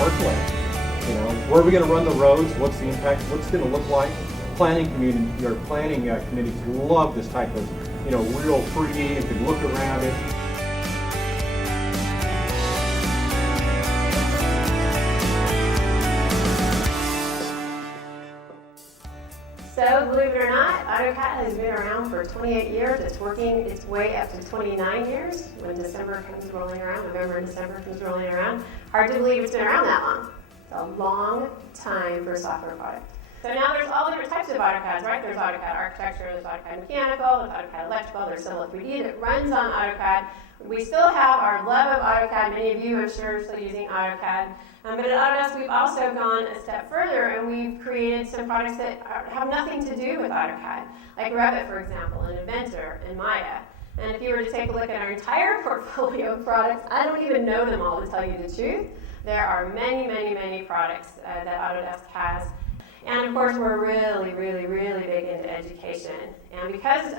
parkland. Where are we going to run the roads? What's the impact? What's it going to look like? Planning committees love this type of, real 3D. You can look around it. So, believe it or not, AutoCAD has been around for 28 years. It's working its way up to 29 years when December comes rolling around, November and December comes rolling around. Hard to believe it's been around that long. It's a long time for a software product. So now there's all different types of AutoCADs, right? There's AutoCAD Architecture, there's AutoCAD Mechanical, there's AutoCAD Electrical, there's Civil 3D that runs on AutoCAD. We still have our love of AutoCAD. Many of you, I'm sure, are still using AutoCAD. But at Autodesk, we've also gone a step further, and we've created some products that have nothing to do with AutoCAD, like Revit, for example, and Inventor, and Maya. And if you were to take a look at our entire portfolio of products, I don't even know them all, to tell you the truth. There are many, many, many products that Autodesk has. And of course, we're really, really, really big into education. And because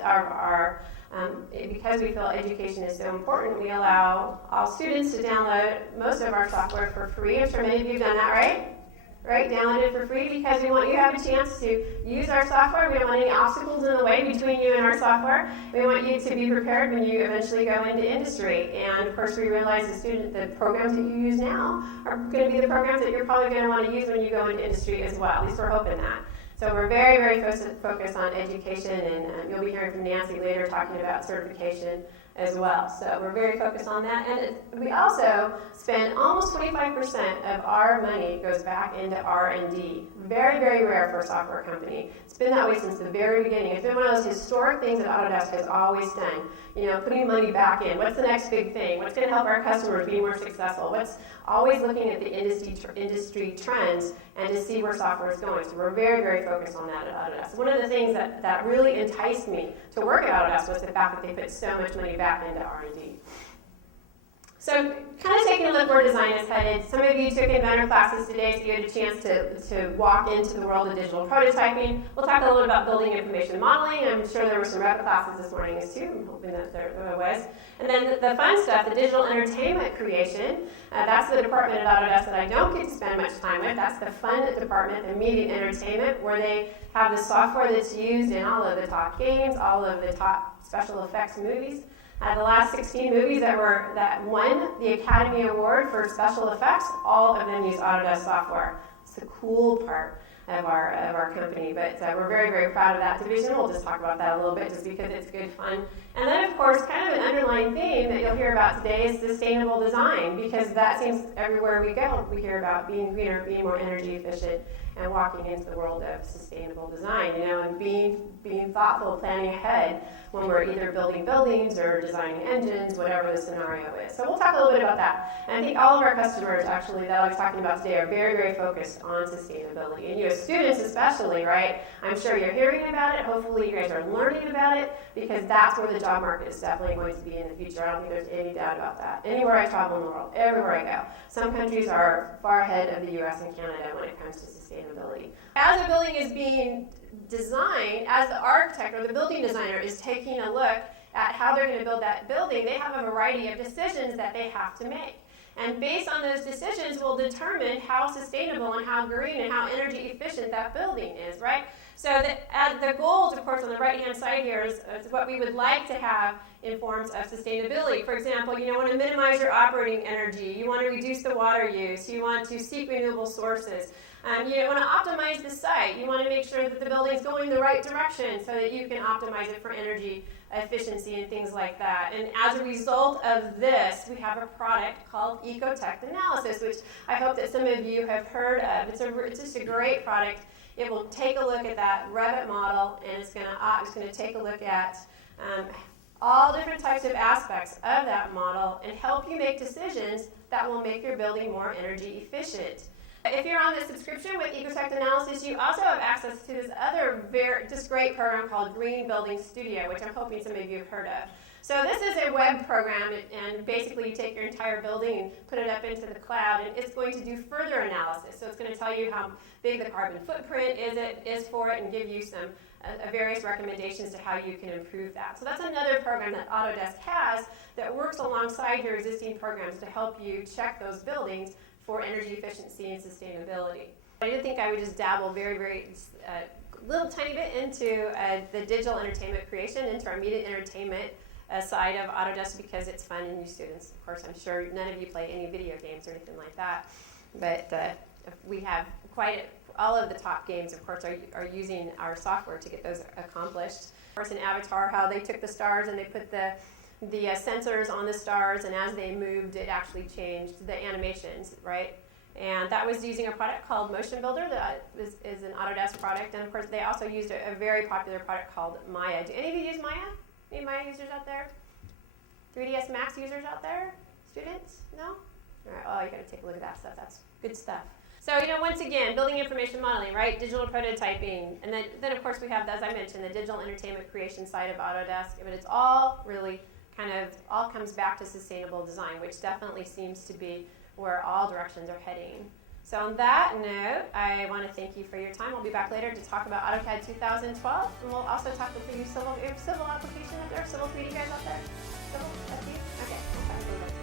because we feel education is so important, we allow all students to download most of our software for free. I'm sure many of you have done that, right? Right? Download it for free because we want you to have a chance to use our software. We don't want any obstacles in the way between you and our software. We want you to be prepared when you eventually go into industry. And of course, we realize the programs that you use now are going to be the programs that you're probably going to want to use when you go into industry as well. At least we're hoping that. So we're very, very focused on education, and you'll be hearing from Nancy later talking about certification as well. So we're very focused on that. And we also spend almost 25% of our money goes back into R&D. Very, very rare for a software company. It's been that way since the very beginning. It's been one of those historic things that Autodesk has always done. Putting money back in. What's the next big thing? What's going to help our customers be more successful? What's always looking at the industry trends and to see where software is going. So we're very, very focused on that at Autodesk. One of the things that really enticed me to work at Autodesk was the fact that they put so much money back into R&D. So kind of taking a look where design is headed. Some of you took Inventor classes today, so you had a chance to walk into the world of digital prototyping. We'll talk a little bit about building information modeling. I'm sure there were some Revit classes this morning too. I'm hoping that there was. And then the fun stuff, the digital entertainment creation. That's the department at Autodesk that I don't get to spend much time with. That's the fun department, the media and entertainment, where they have the software that's used in all of the top games, all of the top special effects movies. The last 16 movies that won the Academy Award for special effects, all of them use Autodesk software. It's the cool part of our company, but we're very, very proud of that division. We'll just talk about that a little bit just because it's good fun. And then, of course, kind of an underlying theme that you'll hear about today is sustainable design, because that seems everywhere we go. We hear about being greener, being more energy efficient, and walking into the world of sustainable design, and being thoughtful, planning ahead when we're either building buildings or designing engines, whatever the scenario is. So we'll talk a little bit about that. And I think all of our customers, actually, that I was talking about today are very, very focused on sustainability. And you as students especially, right? I'm sure you're hearing about it. Hopefully you guys are learning about it, because that's where the job market is definitely going to be in the future. I don't think there's any doubt about that. Anywhere I travel in the world, everywhere I go. Some countries are far ahead of the US and Canada when it comes to sustainability. As a building is being designed, as the architect or the building designer is taking a look at how they're going to build that building, they have a variety of decisions that they have to make. And based on those decisions will determine how sustainable and how green and how energy efficient that building is, right? So the goals, of course, on the right-hand side here is what we would like to have in forms of sustainability. For example, you want to minimize your operating energy. You want to reduce the water use. You want to seek renewable sources. You want to optimize the site. You want to make sure that the building is going the right direction so that you can optimize it for energy efficiency and things like that. And as a result of this, we have a product called Ecotech Analysis, which I hope that some of you have heard of. It's just a great product. It will take a look at that Revit model, and it's going to take a look at all different types of aspects of that model and help you make decisions that will make your building more energy efficient. If you're on the subscription with Ecotech Analysis, you also have access to this other just great program called Green Building Studio, which I'm hoping some of you have heard of. So this is a web program, and basically you take your entire building and put it up into the cloud, and it's going to do further analysis. So it's going to tell you how big the carbon footprint is for it, and give you some various recommendations to how you can improve that. So that's another program that Autodesk has that works alongside your existing programs to help you check those buildings for energy efficiency and sustainability. I didn't think I would just dabble very little tiny bit into the digital entertainment creation, into our media entertainment side of Autodesk, because it's fun and you students, of course, I'm sure none of you play any video games or anything like that, but we have all of the top games, of course, are using our software to get those accomplished. Of course, in Avatar, how they took the stars and they put the sensors on the stars, and as they moved, it actually changed the animations, right? And that was using a product called Motion Builder that is an Autodesk product. And of course, they also used a very popular product called Maya. Do any of you use Maya? Any Maya users out there? 3ds Max users out there? Students? No? All right, oh, you gotta take a look at that stuff. That's good stuff. So, once again, building information modeling, right? Digital prototyping. And then of course, we have, as I mentioned, the digital entertainment creation side of Autodesk. But it's all really all comes back to sustainable design, which definitely seems to be where all directions are heading. So on that note, I want to thank you for your time. We'll be back later to talk about AutoCAD 2012, and we'll also talk with you civil application up there, civil 3D guys out there. Civil, that's you? Okay, we'll talk about that.